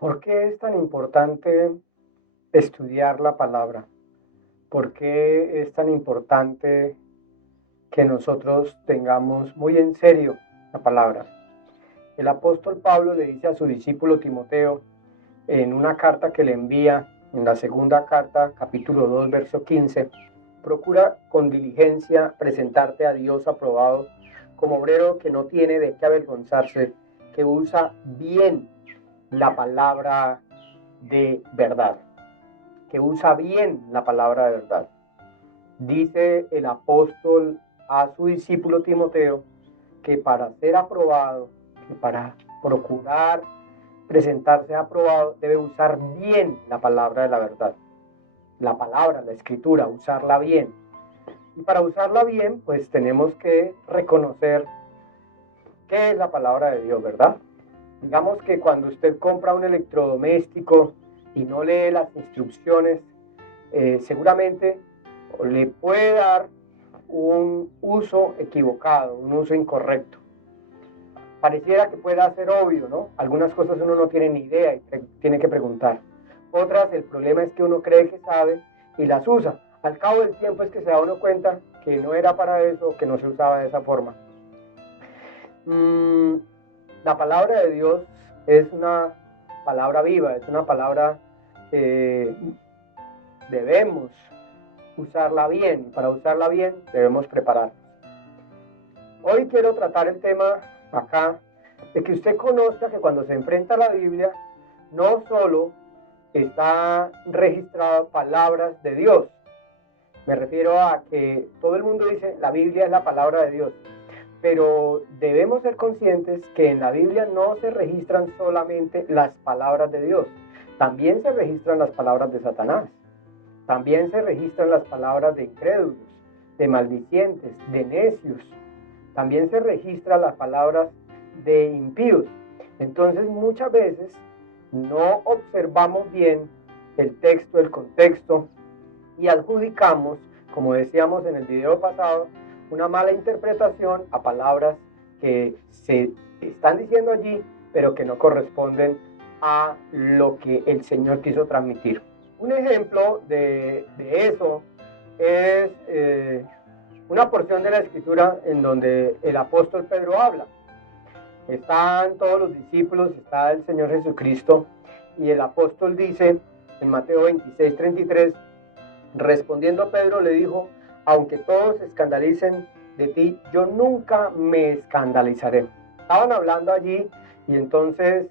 ¿Por qué es tan importante estudiar la palabra? ¿Por qué es tan importante que nosotros tengamos muy en serio la palabra? El apóstol Pablo le dice a su discípulo Timoteo en una carta que le envía, en la segunda carta, capítulo 2, verso 15, procura con diligencia presentarte a Dios aprobado como obrero que no tiene de qué avergonzarse, que usa bien la palabra de verdad, que usa bien la palabra de verdad. Dice el apóstol a su discípulo Timoteo que para ser aprobado, que para procurar presentarse aprobado, debe usar bien la palabra de la verdad. La palabra, la escritura, usarla bien. Y para usarla bien, pues tenemos que reconocer qué es la palabra de Dios, ¿verdad? Digamos que cuando usted compra un electrodoméstico y no lee las instrucciones, seguramente le puede dar un uso equivocado, un uso incorrecto. Pareciera que pueda ser obvio, ¿no? Algunas cosas uno no tiene ni idea y tiene que preguntar. Otras, el problema es que uno cree que sabe y las usa. Al cabo del tiempo es que se da uno cuenta que no era para eso, que no se usaba de esa forma. La palabra de Dios es una palabra viva, es una palabra que debemos usarla bien. Para usarla bien debemos prepararnos. Hoy quiero tratar el tema acá de que usted conozca que cuando se enfrenta a la Biblia no solo está registrado palabras de Dios. Me refiero a que todo el mundo dice la Biblia es la palabra de Dios, pero debemos ser conscientes que en la Biblia no se registran solamente las palabras de Dios, también se registran las palabras de Satanás, también se registran las palabras de incrédulos, de maldicientes, de necios, también se registran las palabras de impíos. Entonces muchas veces no observamos bien el texto, el contexto y adjudicamos, como decíamos en el video pasado, una mala interpretación a palabras que se están diciendo allí, pero que no corresponden a lo que el Señor quiso transmitir. Un ejemplo de eso es una porción de la Escritura en donde el apóstol Pedro habla. Están todos los discípulos, está el Señor Jesucristo, y el apóstol dice en Mateo 26:33, respondiendo Pedro le dijo, aunque todos se escandalicen de ti, yo nunca me escandalizaré. Estaban hablando allí y entonces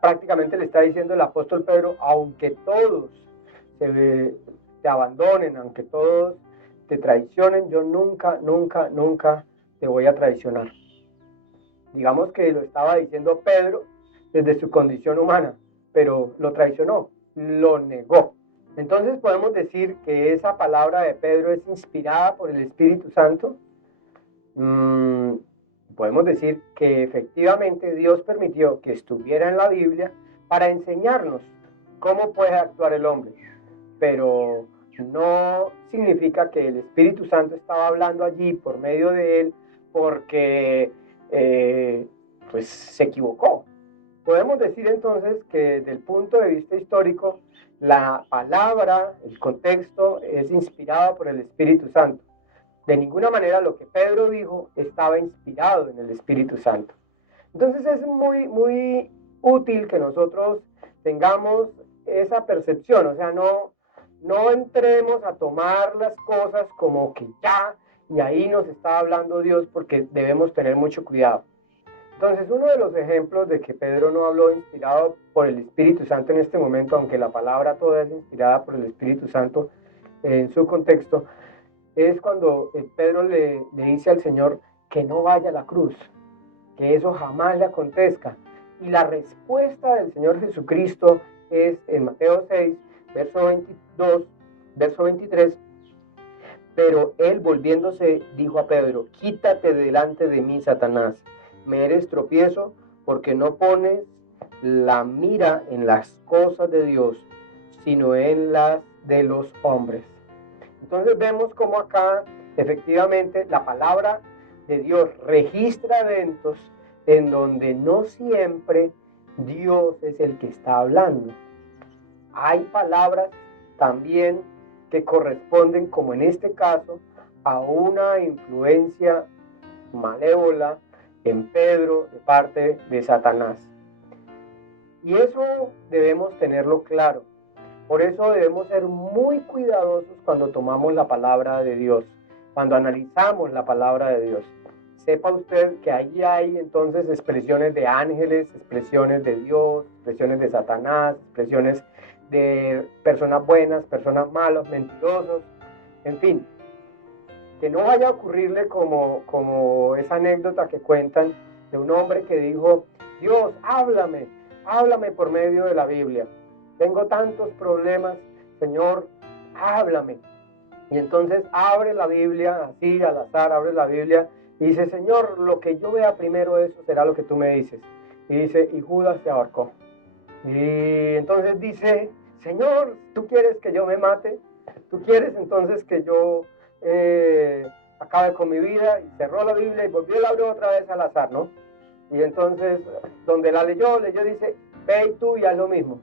prácticamente le está diciendo el apóstol Pedro, aunque todos te abandonen, aunque todos te traicionen, yo nunca, nunca, nunca te voy a traicionar. Digamos que lo estaba diciendo Pedro desde su condición humana, pero lo traicionó, lo negó. Entonces podemos decir que esa palabra de Pedro es inspirada por el Espíritu Santo. Podemos decir que efectivamente Dios permitió que estuviera en la Biblia para enseñarnos cómo puede actuar el hombre, pero no significa que el Espíritu Santo estaba hablando allí por medio de él porque pues se equivocó. Podemos decir entonces que desde el punto de vista histórico, la palabra, el contexto es inspirado por el Espíritu Santo. De ninguna manera lo que Pedro dijo estaba inspirado en el Espíritu Santo. Entonces es muy, muy útil que nosotros tengamos esa percepción, o sea, no entremos a tomar las cosas como que ya, y ahí nos está hablando Dios, porque debemos tener mucho cuidado. Entonces, uno de los ejemplos de que Pedro no habló inspirado por el Espíritu Santo en este momento, aunque la palabra toda es inspirada por el Espíritu Santo en su contexto, es cuando Pedro le dice al Señor que no vaya a la cruz, que eso jamás le acontezca. Y la respuesta del Señor Jesucristo es en Mateo 6, verso 22, verso 23, pero él volviéndose dijo a Pedro, quítate delante de mí, Satanás, me eres tropiezo porque no pones la mira en las cosas de Dios, sino en las de los hombres. Entonces vemos cómo acá efectivamente la palabra de Dios registra eventos en donde no siempre Dios es el que está hablando. Hay palabras también que corresponden, como en este caso, a una influencia malévola en Pedro de parte de Satanás. Y eso debemos tenerlo claro. Por eso debemos ser muy cuidadosos cuando tomamos la palabra de Dios, cuando analizamos la palabra de Dios. Sepa usted que ahí hay entonces expresiones de ángeles, expresiones de Dios, expresiones de Satanás, expresiones de personas buenas, personas malas, mentirosos, en fin. Que no vaya a ocurrirle como esa anécdota que cuentan de un hombre que dijo: Dios, háblame por medio de la Biblia. Tengo tantos problemas, Señor, háblame. Y entonces abre la Biblia, así al azar, abre la Biblia y dice: Señor, lo que yo vea primero, eso será lo que tú me dices. Y dice: y Judas se ahorcó. Y entonces dice: Señor, ¿tú quieres que yo me mate? ¿Tú quieres entonces que yo acabe con mi vida? Y cerró la Biblia y volvió a abrir otra vez al azar, ¿no? Y entonces, donde la leyó, dice: ve y tú y haz lo mismo.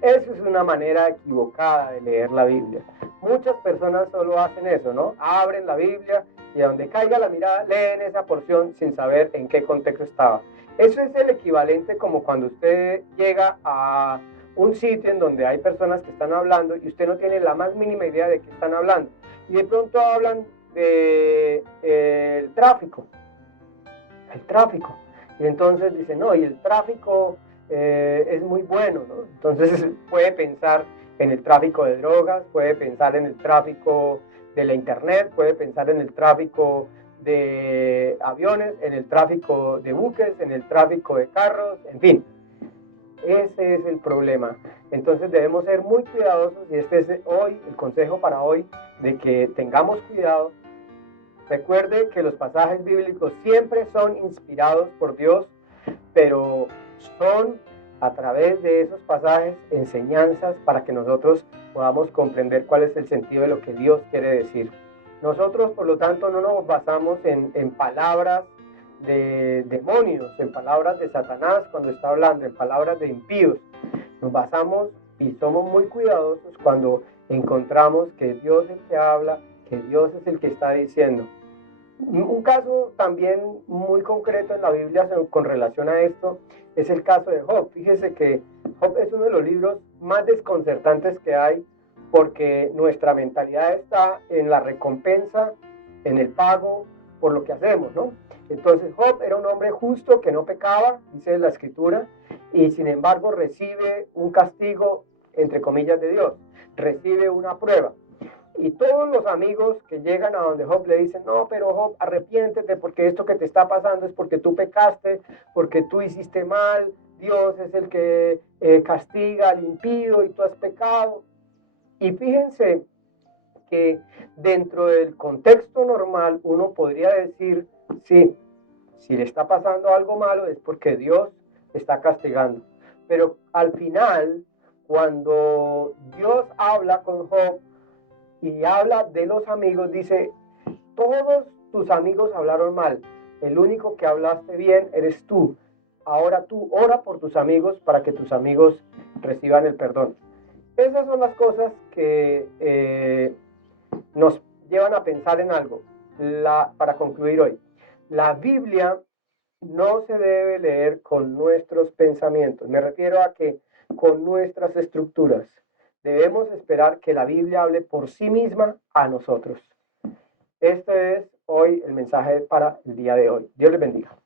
Eso es una manera equivocada de leer la Biblia. Muchas personas solo hacen eso, ¿no? Abren la Biblia y a donde caiga la mirada leen esa porción sin saber en qué contexto estaba. Eso es el equivalente como cuando usted llega a un sitio en donde hay personas que están hablando y usted no tiene la más mínima idea de qué están hablando. Y de pronto hablan de el tráfico. Y entonces dice: no, y el tráfico es muy bueno, ¿no? Entonces puede pensar en el tráfico de drogas, puede pensar en el tráfico de la internet, puede pensar en el tráfico de aviones, en el tráfico de buques, en el tráfico de carros, en fin. Ese es el problema. Entonces debemos ser muy cuidadosos y este es hoy el consejo para hoy, de que tengamos cuidado. Recuerde que los pasajes bíblicos siempre son inspirados por Dios, pero son a través de esos pasajes enseñanzas para que nosotros podamos comprender cuál es el sentido de lo que Dios quiere decir. Nosotros, por lo tanto, no nos basamos en palabras de demonios, en palabras de Satanás cuando está hablando, en palabras de impíos. Nos basamos y somos muy cuidadosos cuando encontramos que Dios es el que habla, que Dios es el que está diciendo. Un caso también muy concreto en la Biblia con relación a esto es el caso de Job. Fíjese que Job es uno de los libros más desconcertantes que hay, porque nuestra mentalidad está en la recompensa, en el pago por lo que hacemos, ¿no? Entonces Job era un hombre justo que no pecaba, dice la Escritura, y sin embargo recibe un castigo, entre comillas, de Dios, recibe una prueba. Y todos los amigos que llegan a donde Job le dicen: no, pero Job, arrepiéntete, porque esto que te está pasando es porque tú pecaste, porque tú hiciste mal, Dios es el que castiga al impío y tú has pecado. Y fíjense que dentro del contexto normal uno podría decir: sí, si le está pasando algo malo es porque Dios está castigando. Pero al final, cuando Dios habla con Job y habla de los amigos, dice: todos tus amigos hablaron mal, el único que hablaste bien eres tú. Ahora tú ora por tus amigos para que tus amigos reciban el perdón. Esas son las cosas que nos llevan a pensar en algo. Para concluir hoy, la Biblia no se debe leer con nuestros pensamientos. Me refiero a que con nuestras estructuras. Debemos esperar que la Biblia hable por sí misma a nosotros. Este es hoy el mensaje para el día de hoy. Dios les bendiga.